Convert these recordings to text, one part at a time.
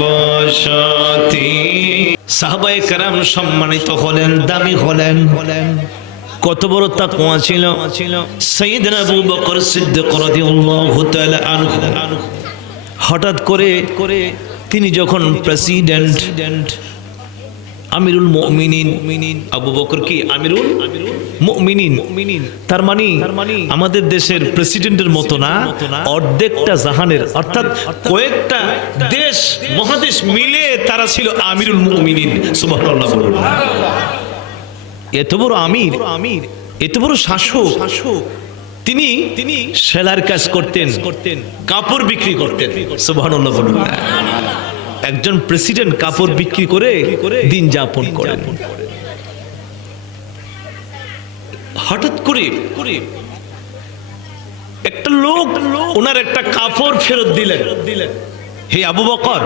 বসতি। কেরাম সম্মানিত হলেন, দামি হলেন হলেন। কত বড় তাকওয়া ছিল। সাইয়েদনা আবু বকর সিদ্দিক রাদিয়াল্লাহু তাআলা আনহু। হঠাৎ করে তিনি যখন প্রেসিডেন্ট আমিরুল মুমিনিন। আবু বকর কি? আমিরুল মুমিনিন। তার মানে আমাদের দেশের প্রেসিডেন্টের মতো না অর্ধেকটা জাহানের অর্থাৎ কয়েকটা দেশ মহাদেশ মিলে তারা ছিল আমিরুল মুমিনিন। সুবহানাল্লাহ বলুন। এত বড় আমির আমির এত বড় শাসক শাসক তিনি তিনি সেলার কাজ করতেন করতেন। কাপড় বিক্রি করতেন। সুবহানাল্লাহ বলুন। একজন প্রেসিডেন্ট কাপড় বিক্রি করে দিন যাপন করেন। হঠাৎ করে একটা লোক ওনার একটা কাপড় ফেরত দিলেন। দিলেন। হে আবু বকর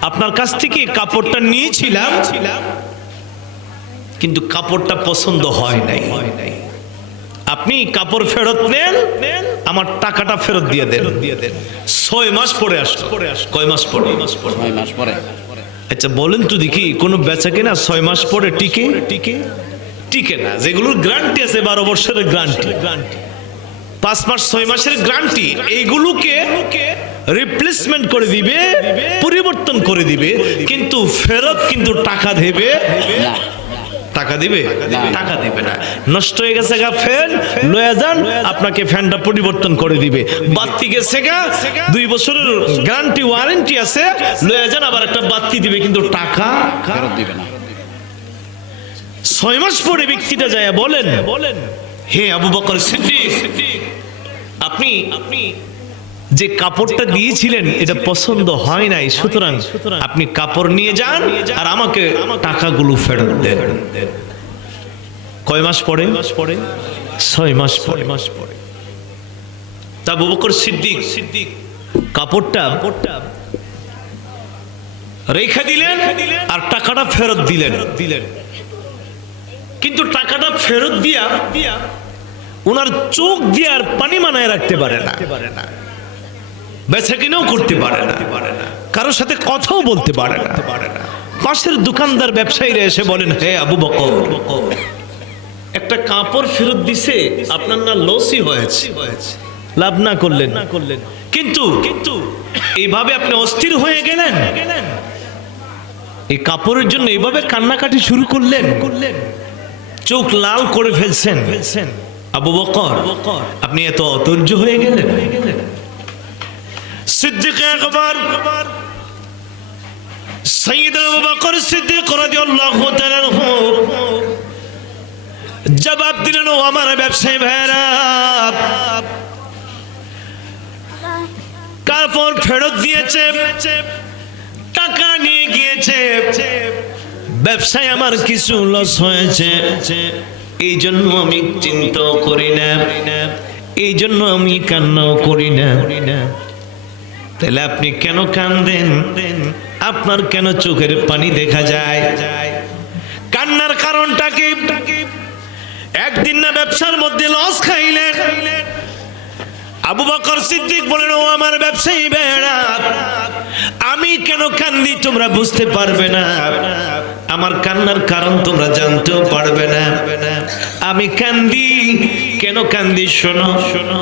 আপনার কাছ থেকে কাপড়টা নিয়েছিলাম। কিন্তু কাপড়টা পছন্দ হয় নাই। হয় নাই। আপনি কাপড় ফেরত নেন আমার টাকাটা ফেরত দিয়ে দেন। দিয়ে দেন। ছয় মাস পরে আস পরে আস কয় মাস পরে? মাস পরে। ছয় মাস পরে। আচ্ছা বলেন তো দেখি কোনো বেচা কেনা ছয় মাস পরে টিকে? টিকে। টিকে না যেগুলোর গ্যারান্টি আছে বারো বছরের গ্রান্টি গ্রান্টি পাঁচ মাস ছয় মাসের গ্যারান্টি এইগুলোকে রিপ্লেসমেন্ট করে দিবে পরিবর্তন করে দিবে। কিন্তু ফেরত কিন্তু টাকা দেবে না। টাকা দিবে? টাকা দিবে না। নষ্ট হয়ে গেছে গা ফ্যান লয়ে যান আপনাকে ফ্যানটা পরিবর্তন করে দিবে। বাতি গেছে গা দুই বছরের গ্যারান্টি ওয়ারেন্টি আছে লয়ে যান আবার একটা বাতি দিবে কিন্তু টাকা ফেরত দিবে না। ছয় মাস পরে ব্যক্তিটা যায় বলেন বলেন। হে আবু বকর সিদ্দিক আপনি আপনি যে কাপড়টা দিয়েছিলেন এটা পছন্দ হয় নাই। সুতরাং আপনি কাপড় নিয়ে যান আর আমাকে টাকাগুলো ফেরত দেন। কয় মাস পরে পরে ছয় মাস পরে মাস পরে তা আবু বকর সিদ্দিক সিদ্দিক কাপড়টা কাপড়টা রেখে দিলেন আর টাকাটা ফেরত দিলেন। দিলেন। কিন্তু টাকাটা ফেরত দিয়া দিয়া ওনার চোখ দিয়ে আর পানি মানায় রাখতে পারে না। বেচা করতে পারে না। কারোর সাথে কথাও বলতে পারে না। পাশের দোকানদার ব্যবসায়ীরা এসে বলেন, হে আবু বকর, একটা কাপড় ফেরত দিছে, আপনার না লসই হয়েছে। লাভ না করলেন। না করলেন কিন্তু কিন্তু এইভাবে আপনি অস্থির হয়ে গেলেন। গেলেন এই কাপড়ের জন্য এইভাবে কান্নাকাটি শুরু করলেন। করলেন চোখ লাল করে ফেলছেন ফেলছেন। আবু বকর, আপনি এত অধৈর্য হয়ে গেলেন। সিদ্দিক একবার সৈয়দ আবু বকর সিদ্দিক রাদিয়াল্লাহু তাআলা জবাব দিলেন, ও আমার ব্যবসায়ী ভাইরা কাপড় ফেরত দিয়েছে, টাকা নিয়ে গিয়েছে, ব্যবসায় আমার কিছু লস হয়েছে এই জন্য আমি চিন্তাও করি না এই জন্য আমি কান্নাও করি না। তাহলে আপনি কেন কান্দেন? আপনার কেন চোখের পানি দেখা যায়? কান্নার কারণটা কি? একদিন না ব্যবসার মধ্যে লস খাইলেন। আবু বকর সিদ্দিক বলেন, ও আমার ব্যবসায়ী বেড়া, আমি কেন কান্দি তোমরা বুঝতে পারবে না? আমার কান্নার কারণ তোমরা জানতেও পারবে না। আমি কান্দি। কেন কান্দি শোনো? শোনো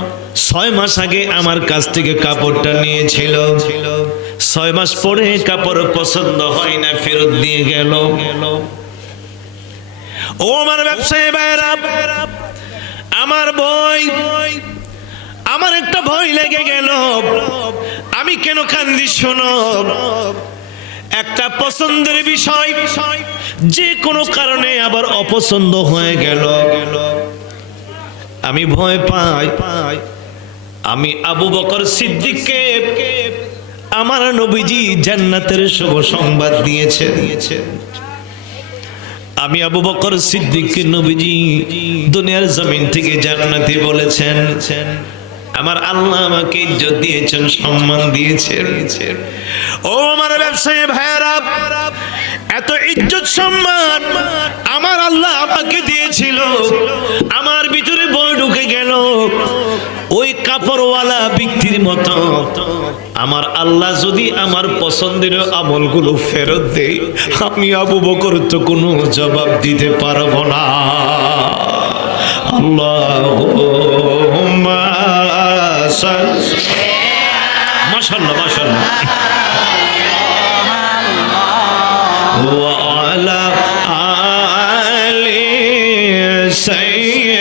ছয় মাস আগে আমার কাছ থেকে কাপড়টা নিয়েছিল। ছয় মাস পরে কাপড় পছন্দ হয় না, ফেরত দিয়ে গেল। ও আমার ব্যবসায়ী ভাইরা আমার বই, আমার একটা ভয় লেগে গেল। আমি কেন কান্দি শোনো? একটা পছন্দের বিষয়, যে কোনো কারণে আবার অপছন্দ হয়ে গেল। আমি ভয় পাই পাই আমি আবু বকর সিদ্দিককে আমার নবীজি জান্নাতের শুভ সংবাদ দিয়েছে দিয়েছে। আমি আবু বকর সিদ্দিককে নবীজি দুনিয়ার জমিন থেকে জান্নাতি বলেছেন। আমার আল্লাহ আমাকে ইজ্জত দিয়েছেন, সম্মান দিয়েছেন। ও আমার ব্যবসায়ী ভাইয়েরা, এত ইজ্জত, সম্মান আমার আল্লাহ আমাকে দিয়েছিল। আমার ভিতরে বই ঢুকে গেল। ওই কাপড়ওয়ালা ব্যক্তির মতো। আমার আল্লাহ যদি আমার পছন্দের আমলগুলো ফেরত দেয়, আমি আবু বকর তো কোনো জবাব দিতে পারব না। আল্লাহ। حسن. ما شاء الله ما شاء الله وعلى آل سيدنا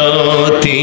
বসতি